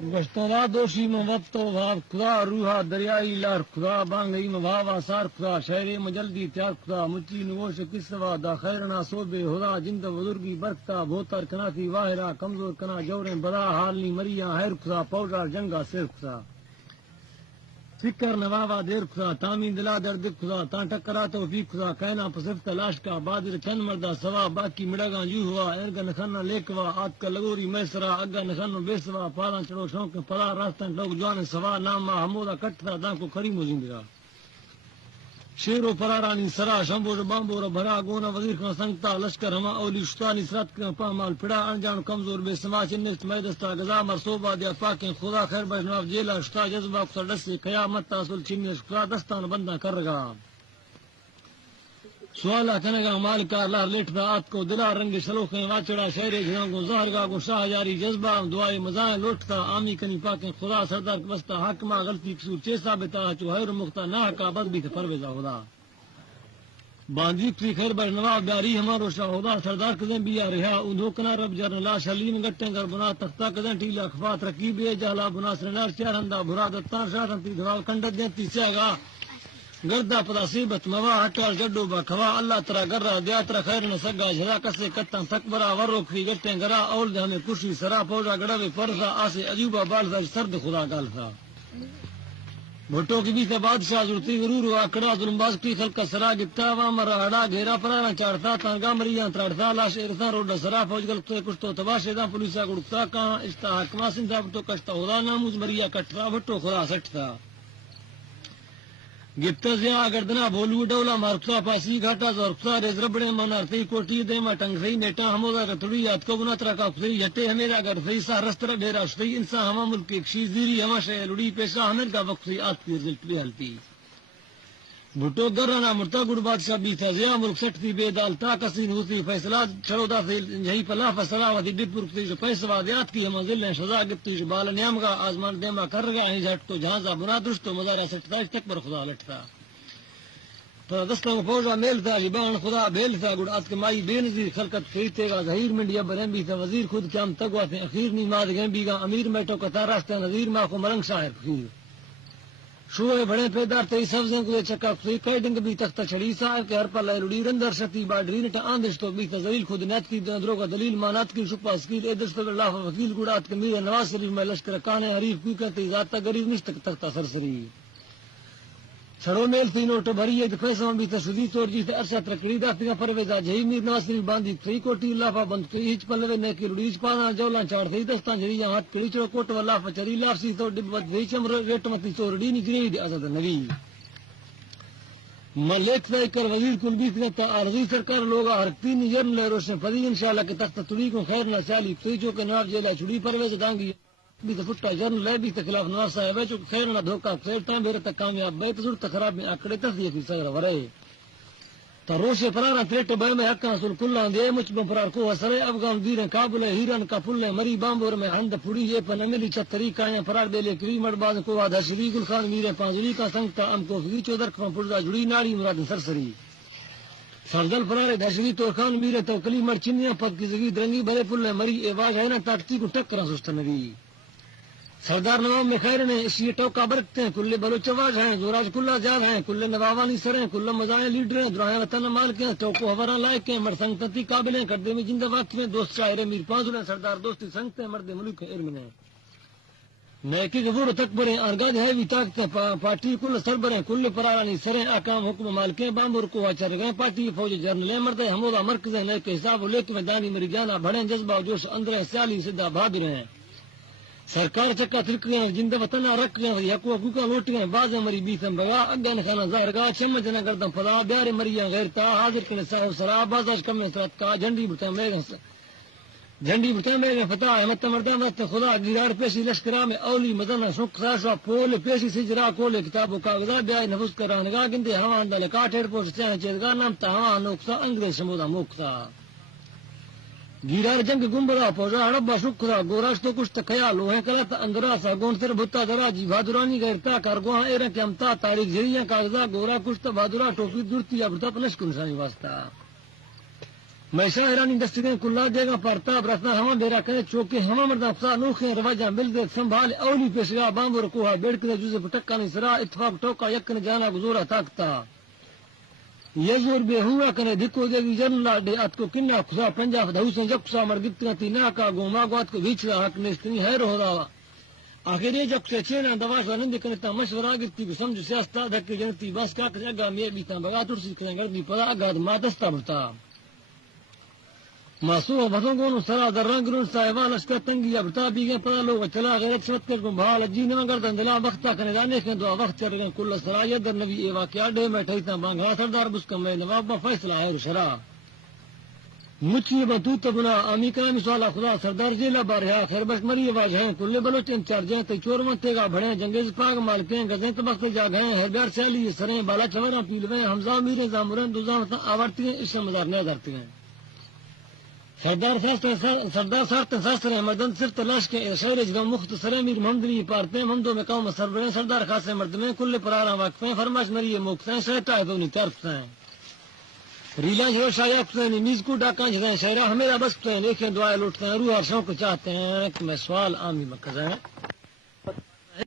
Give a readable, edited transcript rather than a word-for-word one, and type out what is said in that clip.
گشترا دوشی میں وقت و بھاو خدا روحا دریائی لار خدا بانگئی میں بھاوا سار خدا شہری مجلدی تیار خدا مچی نوش کسوا دا خیرنا صوبے ہدا جند بزرگی برکتا بوتر کناتی واہرا کمزور کنا جوریں بلا حالنی مریا ہیر خدا پوڈا جنگا سیر خدا فکر نواوا دیر خدا تامین دلا درد خدا تا ٹکرا تو فی خدا کہنا پسفت تلاش کا بادر چند مردا سوا باقی مڑگا جو ہوا ارگا نخنا لیکوا آت کا لگوری میسرا اگا نخنو بے سوا پالا چڑو شوق پلا راستان لوگ جوان سوا ناما ہمودا کٹتا دان کو کری مزندگا شیرو پرارانی سرا شمبور بامبور بھرا گونا وزیر خان سنگتا لشکر ہما اولی شتانی سرات کا پامال پڑا انجان کمزور بے سما چنست میدستا گزا مرصوبہ دیا پاکیں خدا خیر بجناب جیلا شتا جذبہ اکثر ڈسی قیامت تاصل چنی شکرا دستان بندہ کر رگا سوالا کنگا مالکا اللہ لیٹتا آت کو دلا رنگ شلوخیں واچڑا شہر گھروں کو زہر گا کو شاہ جاری جذبہ دعائے مزائیں لوٹتا آمی کنی پاکیں خدا سردار بستا حاکمہ غلطی قصور چیسا بتا چو حیر مختہ نہ کا بد بھی پرویزا خدا باندھی کی خیر بر نواب بیاری ہمارو شاہ خدا سردار کدیں بیا رہا اندھو کنا رب جرن لا شلیم گٹیں گر بنا تختہ کدیں ٹیلا خفات رکیب جہلا بنا سرنار چارندہ بھرا دتان شاہنتی دھوال کنڈت دینتی سیگا گردا پدا سیبت موا ہٹال جڈو با کھوا اللہ ترا گرا دیاترا خیر نہ سگا جھلا کسے کتن تکبرا ورو کھی گٹیں گرا اول دہنے کشی سرا پوجا گڑوے پرزا آسے عجوبہ بالزا سرد خدا گال تھا بھٹو کی بھی سے بادشاہ ضرورتی غرور آکڑا ظلم باز کی خلق سرا گتا وا مرا ہڑا گھیرا پرانا چاڑتا تانگا مریاں تراڑتا لاش ارتا روڈ سرا فوج گل تو کچھ تو تباشے دا پولیسا گڑتا کہاں استا حکما سندا تو کشتا خدا ناموز مریا کٹتا بھٹو خدا سٹتا گپتا زیا گردنا بولو ڈولا مارکتا پاسی گھاٹا زورکتا ریز ربڑے منارتی کوٹی دے ما ٹنگ سی نیٹا ہمودا کتڑی یاد کو بنا ترا کا فری ہٹے ہمیرا گر سی سا رستر ڈیرا شتی انسان ہما ملک ایک شی زیری ہما شے لڑی پیشا ہمن کا وقت سی آت کی رزلٹ بھی ہلتی بھٹو گرانا مرتا گڑ بادشاہ بھی تھا زیا ملک سٹ تھی بے دالتا کسین ہوتی فیصلہ چھڑودا سے یہی پلا فیصلہ ودی ڈپ رکتی جو پیسوا دیات کی ہما ذل سزا گپتی جو بال نیام گا آزمان دیما کر گا ہی جھٹ تو جہاں بنا درست تو مزارا سٹتا اس تک پر خدا لٹتا دستوں فوجا میل تھا جبان خدا بیل تھا گڑ آت کے مائی بے نظیر خلقت خریدتے گا ظہیر منڈیا برہم بھی تھا وزیر خود کام تگوا تھے اخیر نہیں ماد گئے بھی گا امیر میٹو کتا راستہ نظیر ماں کو مرنگ شاہر خیر شوئے بڑے پیدار تے سبزیں کو چکا خیر کیڈنگ بھی تختہ چھڑی صاحب کے ہر پل لڑی رندر شتی باڈری نٹا آندش تو بھی تذلیل خود نیت کی درو کا دلیل مانات کی شپا اسکیل ادرس تو اللہ وکیل گڑات کے میر نواز شریف میں لشکر کانے حریف کی کہتے ذات غریب نشت تختہ سرسری سرو میل تھی نوٹ بھری ہے پیسوں بھی تسدی توڑ جی ارشا ترکڑی داتی پرویزا جہی میر نواز شریف باندھی تھی کوٹی لافا بند کی ہچ پلوے نے کی لڑیچ پانا جولا چاڑ تھی دستان جری ہاتھ کڑی چڑو کوٹ والا فچری لافسی تو ڈبت وی چمر ریٹ متی چوڑی نی گری ازد نبی ملک سے کر وزیر کل بیت نے عارضی سرکار لوگ ہر تین جرم لے روشن فضی انشاءاللہ کے تخت تڑی کو خیر نہ سالی تھی جو کہ نواب جیلا چھڑی پرویز دانگی بھی تو فٹا جرم لے بھی خلاف نواز صاحب ہے جو خیر نہ دھوکا خیر تا میرے تک کامیاب بے تو ضرورت خراب میں اکڑے تصدیق کی سر ورے تو روش پرانا تریٹ بے میں حق رسول کلا دے مچ بمپرار کو سرے افغان دیر کابل ہیرن کا پل مری بامبور میں ہند پھڑی یہ پنملی چھتری کا پرار دے لے کری مڑ باز کو آدھا شری گل خان میرے پانزلی کا سنگتا ام کو فی چودر کا پڑا جڑی ناڑی مراد سرسری سردل فرارے دشری تو خان میرے تو کلی مر چنیا پد کی زگی درنگی بھرے پل مری ایواز ہے نا طاقتی کو ٹکرا سست نبی سردار نواب میں خیر نے اس یہ ٹوکا برکتے ہیں کل بلوچ آواز ہیں زوراج کلا جاد ہیں کل نوابانی سریں کل مزائیں لیڈر ہیں دراہیں وطن مال کے ہیں ٹوکو ہورا لائق ہیں مرد سنگتی قابل ہیں کردے میں جندہ وقت میں دوست شاعر میر پانزل ہیں سردار دوستی سنگتے ہیں مرد ملک ہیں ارمن ہیں نیکی غفور تکبر ہیں ارگاد ہے بھی طاقت پارٹی کل سربر ہیں کل پرارانی سریں اکام حکم مالکیں بامبر کو اچر گئے پارٹی فوج جرنل ہیں مرد ہمودا مرکز ہیں نیک حساب لیک میں دانی میری جانا بڑھیں جذبہ جوش اندر سیالی سدھا بھاگر ہیں سرکار چکا ترک گئے جند وطن رکھ گئے یقو حقوقا لوٹ گئے باز مری بیتم بگا اگن خانہ ظاہر گاہ چمچ نہ گردم فضا بیار مریا غیرتا حاضر کنے صاحب سرا بازاش کم نصرت کا جھنڈی بٹا میں فتح احمد مردہ مت خدا گرار پیشی لشکرا میں اولی مدن شک ساشا پول پیشی سجرا کول کتاب و کاغذا بیائے نفس کرانگا گندے ہوا اندل کاٹھیر پوش چین چیدگا نام تا ہوا نوکسا انگریز شمودا موکسا گیرار جنگ گمبرا پوجا ہڑبا شکرا گوراش تو کچھ تخیا لوہیں کلا تا اندرا سا گون تر بھتا درا جی بہادرانی گرتا کارگوہاں ایرن کے امتا تاریخ جریاں کاغذا گورا کچھ تا بہادرا ٹوپی دورتی ابرتا پنش کنسانی واسطہ میں شاہرانی دستگیں کلا دے گا پرتاب رسنا ہما بیرا کرے چوکے ہما مردہ فسا نوخیں رواجہ مل دے سنبھال اولی پیشگاہ بامبو رکوہا بیڑ کے جوزے پٹکانی سرا اتفاق ٹوکا یکن جانا گزورا تاکتا یزور بے ہوا کنے دھکو دے گی جن لاڈے ات کو کنہ خسا پنجاب دھوسیں جب خسا مرگتنا تینا کا گوما گوات کو بیچلا حق نیستنی ہے روح داوا آخر یہ جب سے چینا دواش ورند کرتا مشورہ گتی کو سمجھ سیاستا دھکے جنتی بس کا کرے گا میں بیتا بگا ترسی کرے گردی پدا اگاد ماتستا بلتا ماسو بھتوں کو سرا در رنگ رون صاحبان اشکر تنگی ابتا بھی گئے پدا لوگ چلا غیرت شرط کر کو بھال جینا گردن دلا وقتا کنے جانے کے دعا وقت کر گئے کل سرا یہ در نبی ای واقعہ ڈے میں ٹھیتا بانگا سردار بس کم میں نواب فیصلہ ہے شرا مچھی بطوط بنا امی کامی سوالا خدا سردار جیلا بارہا خیر بس مری واج ہیں کل بلوچ انچارج ہیں تے چور منتے گا بڑھیں جنگیز پاک مالکیں گزیں تبخت جاگ ہیں ہر بیار سیالی سریں بالا چوراں پیلویں حمزہ میریں زامریں دوزاں آورتی ہیں اس سے مزار نہ دھرتی ہیں سردار سارتن ساستر مردن صرف تلاش کے شعر جگم مختصر امیر محمدنی پارتے ممدو میں قوم سربریں سردار خاصے مرد میں کل پرارا واقفیں فرماش مری موکسیں شہتا ہے دونی طرفتیں ریلان جو شایا کتیں میز کو ڈاکاں جگہیں شہرہ ہمیرا بس کتیں لیکن دعائیں لوٹتے ہیں روح اور شوق چاہتے ہیں کہ میں سوال عامی مرکز ہیں